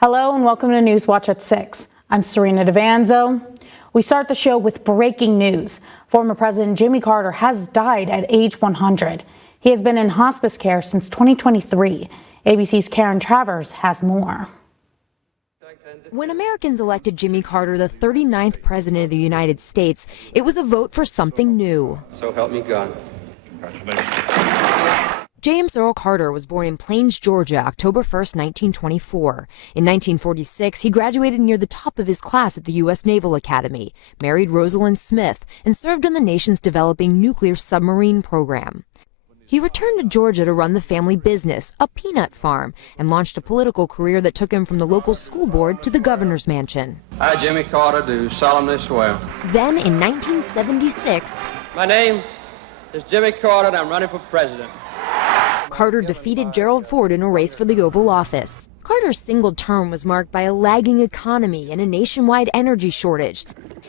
Hello and welcome to Newswatch at 6. I'm Serena Devanzo. We start the show with breaking news. Former President Jimmy Carter has died at age 100. He has been in hospice care since 2023. ABC's Karen Travers has more. When Americans elected Jimmy Carter the 39th President of the United States, it was a vote for something new. So help me God. Congratulations. James Earl Carter was born in Plains, Georgia, October 1st, 1924. In 1946, he graduated near the top of his class at the U.S. Naval Academy, married Rosalind Smith, and served on the nation's developing nuclear submarine program. He returned to Georgia to run the family business, a peanut farm, and launched a political career that took him from the local school board to the governor's mansion. I, Jimmy Carter, do solemnly swear. Then, in 1976, my name is Jimmy Carter, and I'm running for president. Carter defeated Gerald Ford in a race for the Oval Office. Carter's single term was marked by a lagging economy and a nationwide energy shortage.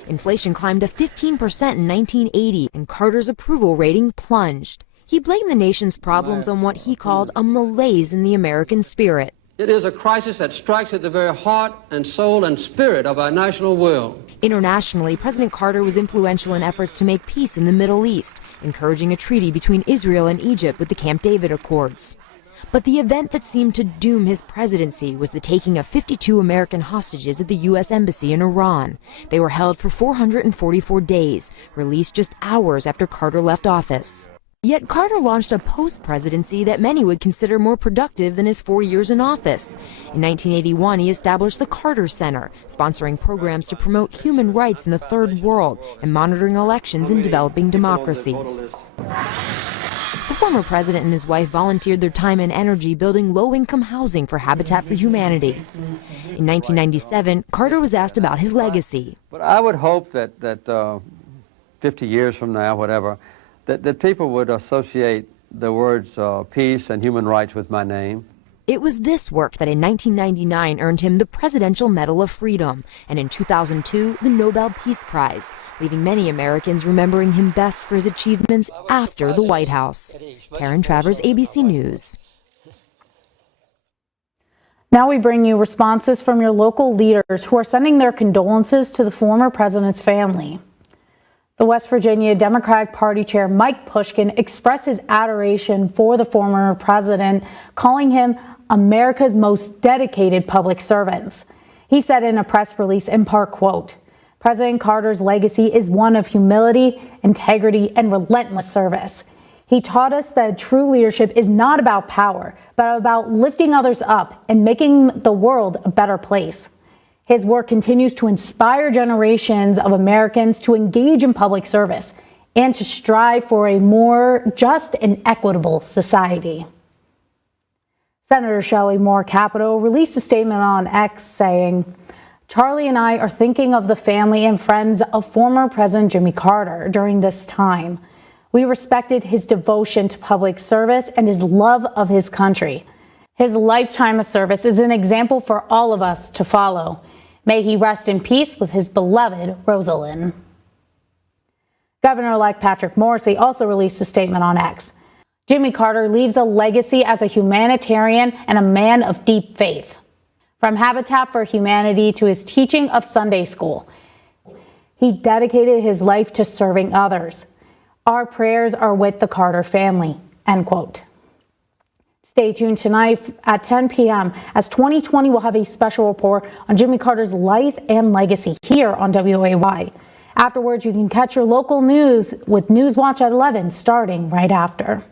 Inflation climbed to 15% in 1980, and Carter's approval rating plunged. He blamed the nation's problems on what he called a malaise in the American spirit. It is a crisis that strikes at the very heart and soul and spirit of our national will. Internationally, President Carter was influential in efforts to make peace in the Middle East, encouraging a treaty between Israel and Egypt with the Camp David Accords. But the event that seemed to doom his presidency was the taking of 52 American hostages at the U.S. Embassy in Iran. They were held for 444 days, released just hours after Carter left office. Yet Carter launched a post-presidency that many would consider more productive than his 4 years in office. In 1981, he established the Carter Center, sponsoring programs to promote human rights in the Third World and monitoring elections in developing democracies. The former president and his wife volunteered their time and energy building low-income housing for Habitat for Humanity. In 1997, Carter was asked about his legacy. But I would hope that 50 years from now, whatever, that people would associate the words peace and human rights with my name. It was this work that in 1999 earned him the Presidential Medal of Freedom, and in 2002, the Nobel Peace Prize, leaving many Americans remembering him best for his achievements after the White House. Karen Travers, ABC News. Now we bring you responses from your local leaders who are sending their condolences to the former president's family. The West Virginia Democratic Party Chair Mike Pushkin expressed his adoration for the former president, calling him America's most dedicated public servants. He said in a press release in part, quote, "President Carter's legacy is one of humility, integrity, and relentless service. He taught us that true leadership is not about power, but about lifting others up and making the world a better place. His work continues to inspire generations of Americans to engage in public service and to strive for a more just and equitable society." Senator Shelley Moore Capito released a statement on X saying, "Charlie and I are thinking of the family and friends of former President Jimmy Carter during this time. We respected his devotion to public service and his love of his country. His lifetime of service is an example for all of us to follow. May he rest in peace with his beloved Rosalind." Governor-elect Patrick Morrisey also released a statement on X. "Jimmy Carter leaves a legacy as a humanitarian and a man of deep faith. From Habitat for Humanity to his teaching of Sunday school, he dedicated his life to serving others. Our prayers are with the Carter family," end quote. Stay tuned tonight at 10 p.m. as 2020 will have a special report on Jimmy Carter's life and legacy here on WAY. Afterwards, you can catch your local news with Newswatch at 11 starting right after.